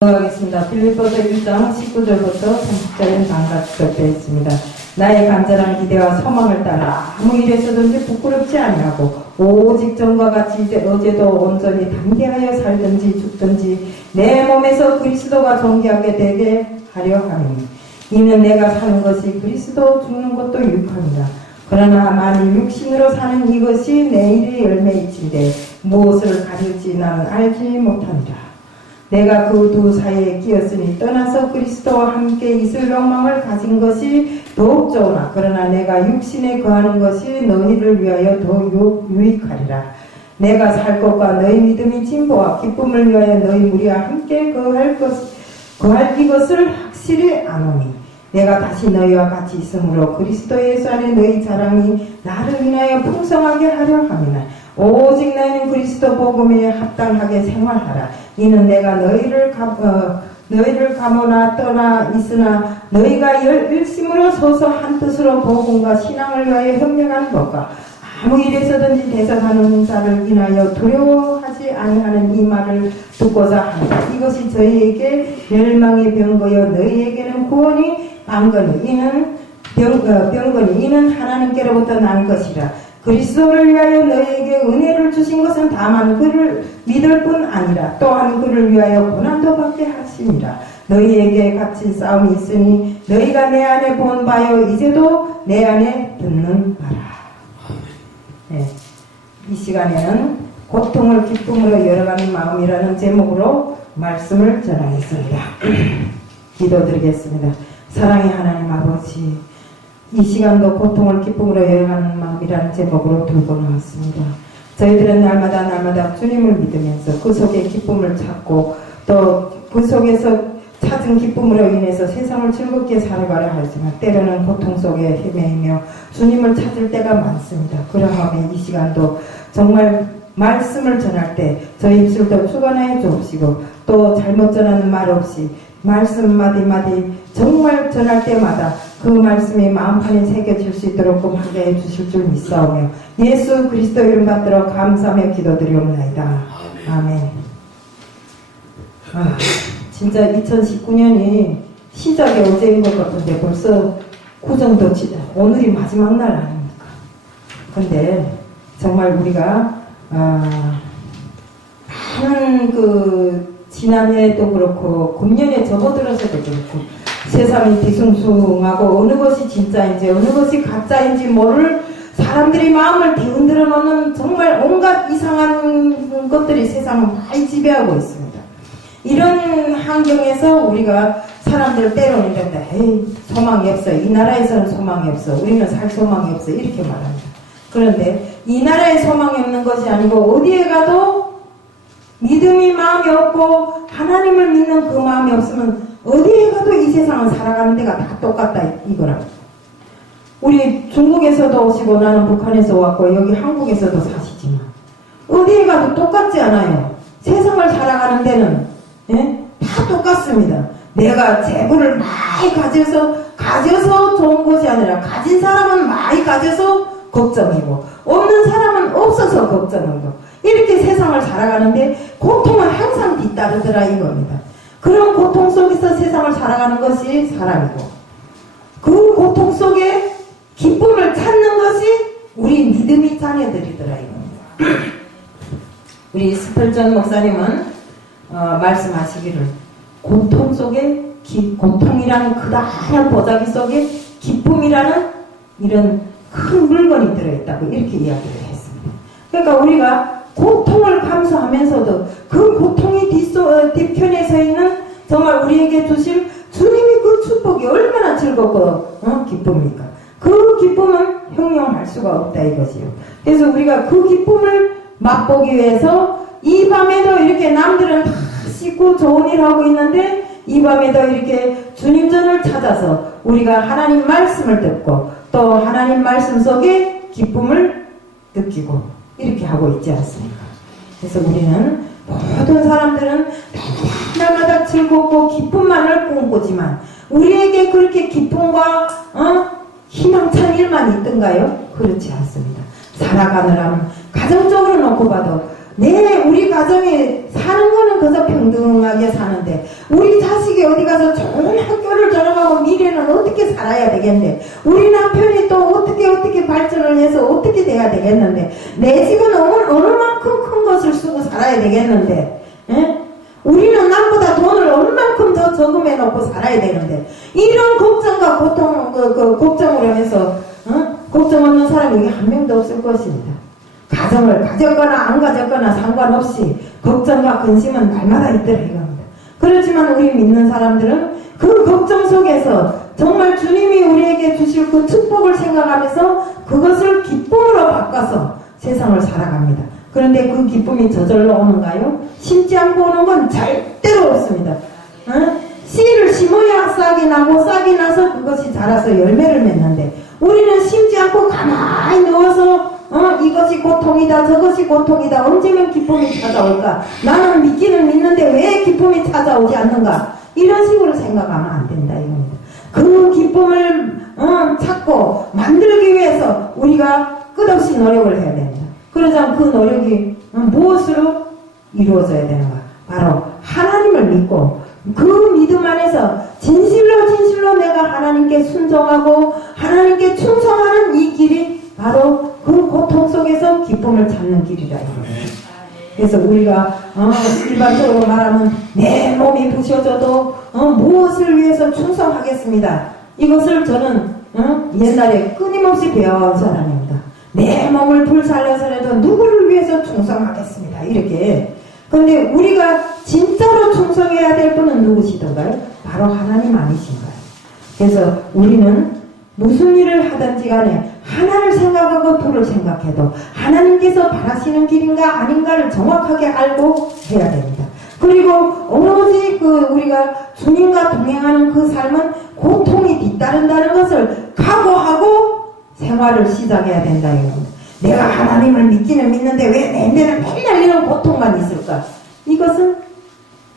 하겠습니다. 빌립보서 1장 19절부터 30절은 다음과 되어 있습니다. 나의 간절한 기대와 소망을 따라 아무 일에서든지 부끄럽지 아니하고 오직 전과 같이 어제도 온전히 담대하여 살든지 죽든지 내 몸에서 그리스도가 존귀하게 되게 하려 함이니 이는 내가 사는 것이 그리스도, 죽는 것도 유익함이라. 그러나 만일 육신으로 사는 이것이 내일의 열매이치되 무엇을 가질지 나는 알지 못합니다. 내가 그 두 사이에 끼었으니 떠나서 그리스도와 함께 있을 욕망을 가진 것이 더욱 좋으나 그러나 내가 육신에 거하는 것이 너희를 위하여 더 유익하리라. 내가 살 것과 너희 믿음이 진보와 기쁨을 위하여 너희 무리와 함께 거할 이것을 확실히 아노니 내가 다시 너희와 같이 있으므로 그리스도 예수 안에 너희 자랑이 나를 인하여 풍성하게 하려 함이나 오직 너희는 그리스도 복음에 합당하게 생활하라. 이는 내가 너희를 가모나 떠나 있으나 너희가 열심으로 서서 한 뜻으로 복음과 신앙을 위하여 협력하는 것과 아무 일에서든지 대적하는 자를 인하여 두려워하지 아니하는 이 말을 듣고자 한다. 이것이 저희에게 멸망의 병거여 너희에게는 구원이 방거니 이는 하나님께로부터 난 것이라. 그리스도를 위하여 너희에게 은혜를 주신 것은 다만 그를 믿을 뿐 아니라 또한 그를 위하여 고난도 받게 하심이라. 너희에게 갇힌 싸움이 있으니 너희가 내 안에 본 바요 이제도 내 안에 듣는 바라. 네, 이 시간에는 고통을 기쁨으로 열어가는 마음이라는 제목으로 말씀을 전하겠습니다. 기도드리겠습니다. 사랑의 하나님 아버지, 이 시간도 고통을 기쁨으로 여행하는 마음이라는 제목으로 들고 나왔습니다. 저희들은 날마다 주님을 믿으면서 그 속에 기쁨을 찾고 또 그 속에서 찾은 기쁨으로 인해서 세상을 즐겁게 살아가려 하지만 때로는 고통 속에 헤매이며 주님을 찾을 때가 많습니다. 그러하면 이 시간도 정말 말씀을 전할 때 저희 입술도 주관하여 주옵시고 또 잘못 전하는 말 없이 말씀 마디마디 정말 전할 때마다 그 말씀이 마음판에 새겨질 수 있도록 함께 해주실 줄 믿사오며 예수 그리스도 이름 받들어 감사하며 기도드리옵나이다. 아멘. 진짜 2019년이 시작이 어제인 것 같은데 벌써 9정도 오늘이 마지막 날 아닙니까? 근데 정말 우리가 많은 지난해도 그렇고 금년에 접어들어서도 그렇고 세상이 뒤숭숭하고 어느 것이 진짜인지 어느 것이 가짜인지 모를 사람들이 마음을 뒤흔들어 놓는 정말 온갖 이상한 것들이 세상을 많이 지배하고 있습니다. 이런 환경에서 우리가 사람들 때로는 이런다. 에이, 소망이 없어. 이 나라에서는 소망이 없어. 우리는 살 소망이 없어. 이렇게 말합니다. 그런데 이 나라에 소망이 없는 것이 아니고 어디에 가도 믿음이 마음이 없고 하나님을 믿는 그 마음이 없으면 어디에 가도 이 세상은 살아가는 데가 다 똑같다 이거라. 우리 중국에서도 오시고 나는 북한에서 왔고 여기 한국에서도 사시지만 어디에 가도 똑같지 않아요. 세상을 살아가는 데는 다 똑같습니다. 내가 재물을 많이 가져서 좋은 것이 아니라 가진 사람은 많이 가져서 걱정이고 없는 사람은 없어서 걱정이고 이렇게 세상을 살아가는데 고통은 항상 뒤따르더라 이겁니다. 그런 고통 속에서 세상을 살아가는 것이 사람이고 그 고통 속에 기쁨을 찾는 것이 우리 믿음의 자녀들이더라 이겁니다. 우리 스펄전 목사님은 말씀하시기를 고통 속에 고통이라는 그다란 보자기 속에 기쁨이라는 이런 큰 물건이 들어있다고 이렇게 이야기를 했습니다. 그러니까 우리가 고통을 감수하면서도 그 고통이 뒤편에 서 있는 정말 우리에게 주실 주님의 그 축복이 얼마나 즐겁고 기쁩니까? 그 기쁨은 형용할 수가 없다 이것이요. 그래서 우리가 그 기쁨을 맛보기 위해서 이 밤에도 이렇게 남들은 다 씻고 좋은 일 하고 있는데 이 밤에도 이렇게 주님 전을 찾아서 우리가 하나님 말씀을 듣고 또 하나님 말씀 속에 기쁨을 느끼고 이렇게 하고 있지 않습니까? 그래서 우리는 모든 사람들은 날마다 즐겁고 기쁨만을 꿈꾸지만 우리에게 그렇게 기쁨과 희망찬 일만 있던가요? 그렇지 않습니다. 살아가느라면 가정적으로 놓고 봐도 우리 가정에 사는 거는 그저 평등하게 사는데, 우리 자식이 어디 가서 좋은 학교를 졸업하고 미래는 어떻게 살아야 되겠는데, 우리 남편이 또 어떻게 발전을 해서 어떻게 돼야 되겠는데, 내 집은 어느 만큼 큰 것을 쓰고 살아야 되겠는데, 에? 우리는 남보다 돈을 얼만큼 더 저금해 놓고 살아야 되는데, 이런 걱정과 걱정으로 해서, 걱정 없는 사람이 여기 한 명도 없을 것입니다. 가정을 가졌거나 안 가졌거나 상관없이 걱정과 근심은 날마다 있더라 이겁니다. 그렇지만 우리 믿는 사람들은 그 걱정 속에서 정말 주님이 우리에게 주실 그 축복을 생각하면서 그것을 기쁨으로 바꿔서 세상을 살아갑니다. 그런데 그 기쁨이 저절로 오는가요? 심지 않고 오는 건 절대로 없습니다. 씨를 심어야 싹이 나고 싹이 나서 그것이 자라서 열매를 맺는데, 우리는 심지 않고 가만히 누워서 이것이 고통이다 저것이 고통이다 언제면 기쁨이 찾아올까, 나는 믿기는 믿는데 왜 기쁨이 찾아오지 않는가, 이런 식으로 생각하면 안 된다 이겁니다. 그 기쁨을 찾고 만들기 위해서 우리가 끝없이 노력을 해야 됩니다. 그러자면 그 노력이 무엇으로 이루어져야 되는가, 바로 하나님을 믿고 그 믿음 안에서 진실로 내가 하나님께 순종하고 하나님께 충성하는 이 길이 바로 그 고통 속에서 기쁨을 찾는 길이라. 그래서 우리가 일반적으로 말하면 내 몸이 부셔져도 무엇을 위해서 충성하겠습니다, 이것을 저는 옛날에 끊임없이 배워온 사람입니다. 내 몸을 불살려서라도 누구를 위해서 충성하겠습니다, 이렇게. 근데 우리가 진짜로 충성해야 될 분은 누구시던가요? 바로 하나님 아니신가요? 그래서 우리는 무슨 일을 하든지 간에 하나를 생각하고 둘을 생각해도 하나님께서 바라시는 길인가 아닌가를 정확하게 알고 해야 됩니다. 그리고 오로지 우리가 주님과 동행하는 그 삶은 고통이 뒤따른다는 것을 각오하고 생활을 시작해야 된다 이겁니다. 내가 하나님을 믿기는 믿는데 왜 내내는 맨날 이런 고통만 있을까? 이것은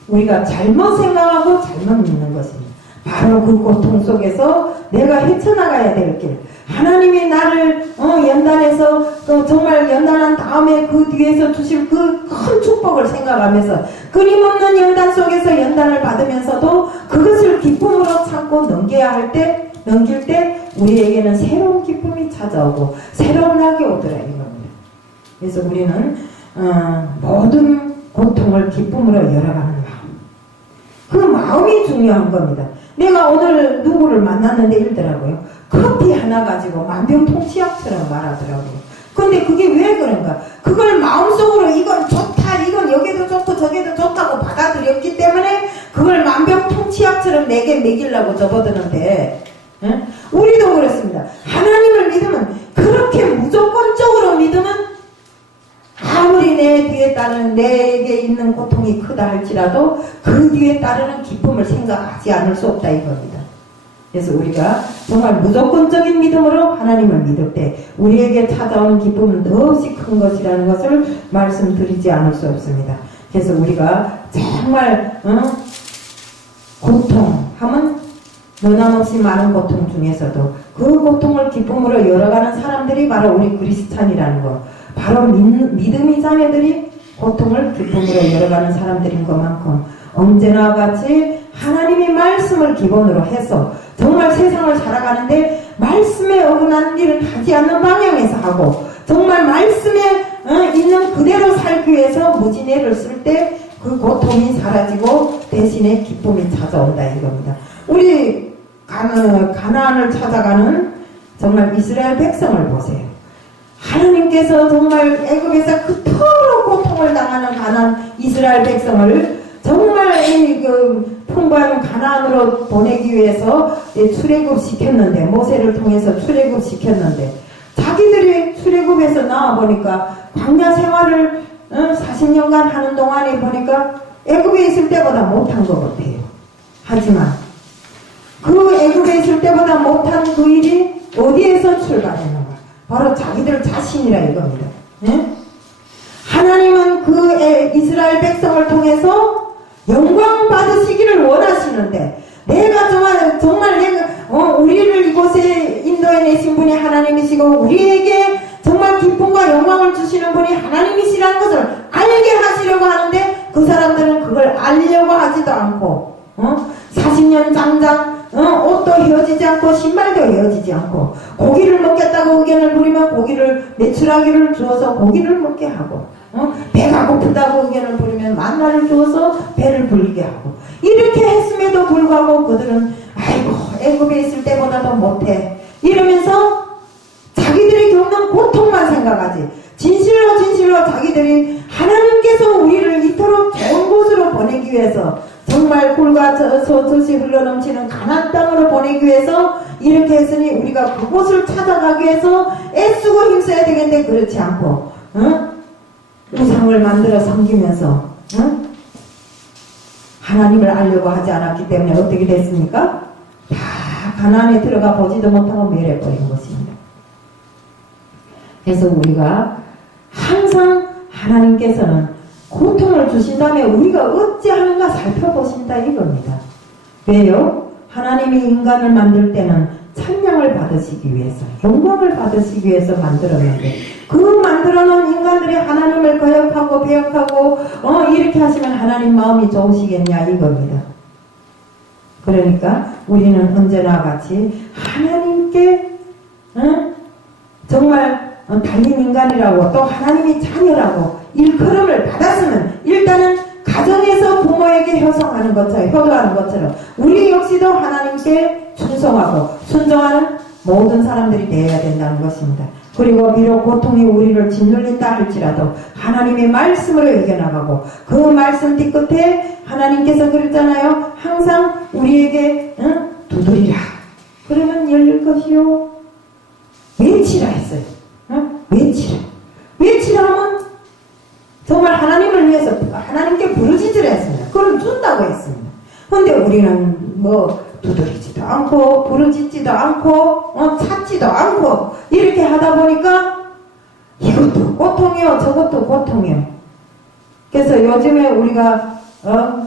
우리가 잘못 생각하고 잘못 믿는 것입니다. 바로 그 고통 속에서 내가 헤쳐나가야 될 길, 하나님이 나를 연단해서 정말 연단한 다음에 그 뒤에서 주실 그 큰 축복을 생각하면서 끊임없는 연단 속에서 연단을 받으면서도 그것을 기쁨으로 참고 넘길 때 우리에게는 새로운 기쁨이 찾아오고 새로운 낙이 오더라 이겁니다. 그래서 우리는 모든 고통을 기쁨으로 열어가는 마음, 그 마음이 중요한 겁니다. 내가 오늘 누구를 만났는데 이러더라고요. 커피 하나 가지고 만병통치약처럼 말하더라고요. 근데 그게 왜 그런가? 그걸 마음속으로 이건 좋다, 이건 여기도 좋고 저기도 좋다고 받아들였기 때문에 그걸 만병통치약처럼 내게 먹이려고 접어드는데, 우리도 그렇습니다. 하나님을 믿으면 그렇게 무조건적으로 믿으면 아무리 내 뒤에 따르는 내게 있는 고통이 크다 할지라도 그 뒤에 따르는 기쁨을 생각하지 않을 수 없다 이겁니다. 그래서 우리가 정말 무조건적인 믿음으로 하나님을 믿을 때 우리에게 찾아오는 기쁨은 더없이 큰 것이라는 것을 말씀드리지 않을 수 없습니다. 그래서 우리가 정말 고통하면 너나없이 많은 고통 중에서도 그 고통을 기쁨으로 열어가는 사람들이 바로 우리 그리스찬이라는 것, 바로 믿음의 자녀들이 고통을 기쁨으로 열어가는 사람들인 것만큼 언제나 같이 하나님의 말씀을 기본으로 해서 정말 세상을 살아가는데 말씀에 어긋나는 일은 하지 않는 방향에서 하고 정말 말씀에 있는 그대로 살기 위해서 무진애를 쓸 때 그 고통이 사라지고 대신에 기쁨이 찾아온다 이겁니다. 우리 가나안을 찾아가는 정말 이스라엘 백성을 보세요. 하나님께서 정말 애굽에서 그토록 고통을 당하는 가나안 이스라엘 백성을 정말 풍부한 가나안으로 보내기 위해서 출애굽시켰는데, 모세를 통해서 출애굽시켰는데 자기들이 출애굽에서 나와보니까 광야 생활을 40년간 하는 동안에 보니까 애굽에 있을 때보다 못한 것 같아요. 하지만 그 애굽에 있을 때보다 못한 그 일이 어디에서 출발했는가? 바로 자기들 자신이라 이겁니다. 하나님은 그 이스라엘 백성을 통해서 영광 받으시기를 원하시는데, 내가 정말 우리를 이곳에 인도해 내신 분이 하나님이시고 우리에게 정말 기쁨과 영광을 주시는 분이 하나님이시라는 것을 알게 하시려고 하는데 그 사람들은 그걸 알려고 하지도 않고 40년 장장 옷도 헤어지지 않고 신발도 헤어지지 않고 고기를 먹겠다고 의견을 부리면 고기를 메추라기를 주어서 고기를 먹게 하고 배가 고프다고 의견을 부리면 만나를 주어서 배를 불리게 하고 이렇게 했음에도 불구하고 그들은 아이고 애굽에 있을 때보다도 못해 이러면서 자기들이 겪는 고통만 생각하지 진실로 자기들이 하나님께서 우리를 이토록 좋은 곳으로 보내기 위해서 정말 꿀과 젖이 흘러넘치는 가나안 땅으로 보내기 위해서 이렇게 했으니 우리가 그곳을 찾아가기 위해서 애쓰고 힘써야 되겠는데 그렇지 않고 우상을 만들어 섬기면서 하나님을 알려고 하지 않았기 때문에 어떻게 됐습니까? 다 가나안에 들어가 보지도 못하고 멸해버린 것입니다. 그래서 우리가 항상 하나님께서는 고통을 주신 다음에 우리가 어찌하는가 살펴보신다 이겁니다. 왜요? 하나님이 인간을 만들 때는 찬양을 받으시기 위해서 영광을 받으시기 위해서 만들었는데 그 만들어놓은 인간들이 하나님을 거역하고 배역하고 이렇게 하시면 하나님 마음이 좋으시겠냐 이겁니다. 그러니까 우리는 언제나 같이 하나님께 정말 달린 인간이라고 또 하나님이 자녀라고 일컬음을 받았으면 일단은 가정에서 부모에게 효도하는 것처럼 우리 역시도 하나님께 충성하고 순종하는 모든 사람들이 되어야 된다는 것입니다. 그리고 비록 고통이 우리를 짓눌린다 할지라도 하나님의 말씀으로 이겨나가고 그 말씀 뒤끝에 하나님께서 그랬잖아요. 항상 우리에게 두드리라. 그러면 열릴 것이요. 외치라 했어요. 외치라 하면 정말 하나님을 위해서 하나님께 부르짖으라 했습니다. 그걸 준다고 했습니다. 근데 우리는 두드리지도 않고 부르짖지도 않고 찾지도 않고 이렇게 하다 보니까 이것도 고통이요 저것도 고통이요. 그래서 요즘에 우리가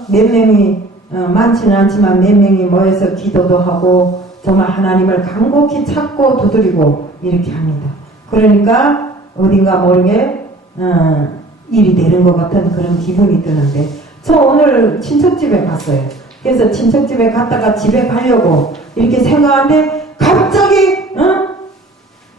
몇 명이 많지는 않지만 몇 명이 모여서 기도도 하고 정말 하나님을 간곡히 찾고 두드리고 이렇게 합니다. 그러니까 어딘가 모르게 일이 되는 것 같은 그런 기분이 드는데 저 오늘 친척집에 갔어요. 그래서 친척집에 갔다가 집에 가려고 이렇게 생각하는데 갑자기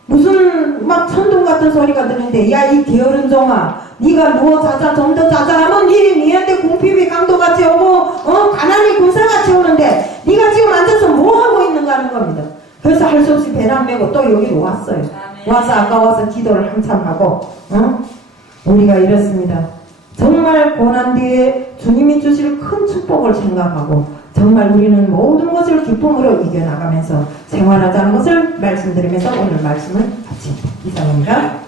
무슨 막 천둥 같은 소리가 드는데 야 이 게으른 종아 네가 누워 자자 좀 더 자자 하면 니한테 궁핍이 강도같이 오고 가난이 군사같이 오는데 네가 지금 앉아서 뭐하고 있는가 하는 겁니다. 그래서 할 수 없이 배낭 메고 또 여기로 왔어요. 와서 아까 와서 기도를 한참 하고 우리가 이렇습니다. 정말 고난 뒤에 주님이 주실 큰 축복을 생각하고 정말 우리는 모든 것을 기쁨으로 이겨나가면서 생활하자는 것을 말씀드리면서 오늘 말씀을 마칩니다. 이상입니다.